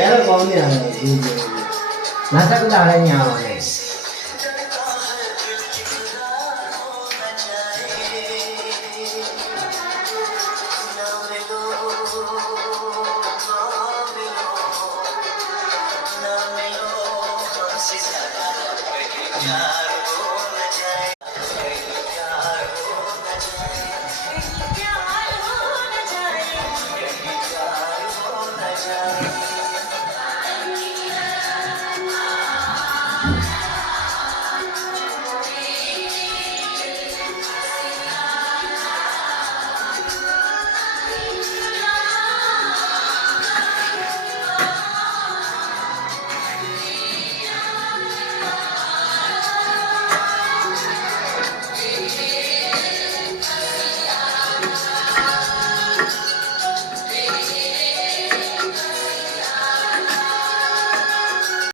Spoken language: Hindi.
यार कौन नहीं आ रहा है? नाटक डाल रहे हैं यहाँ वाले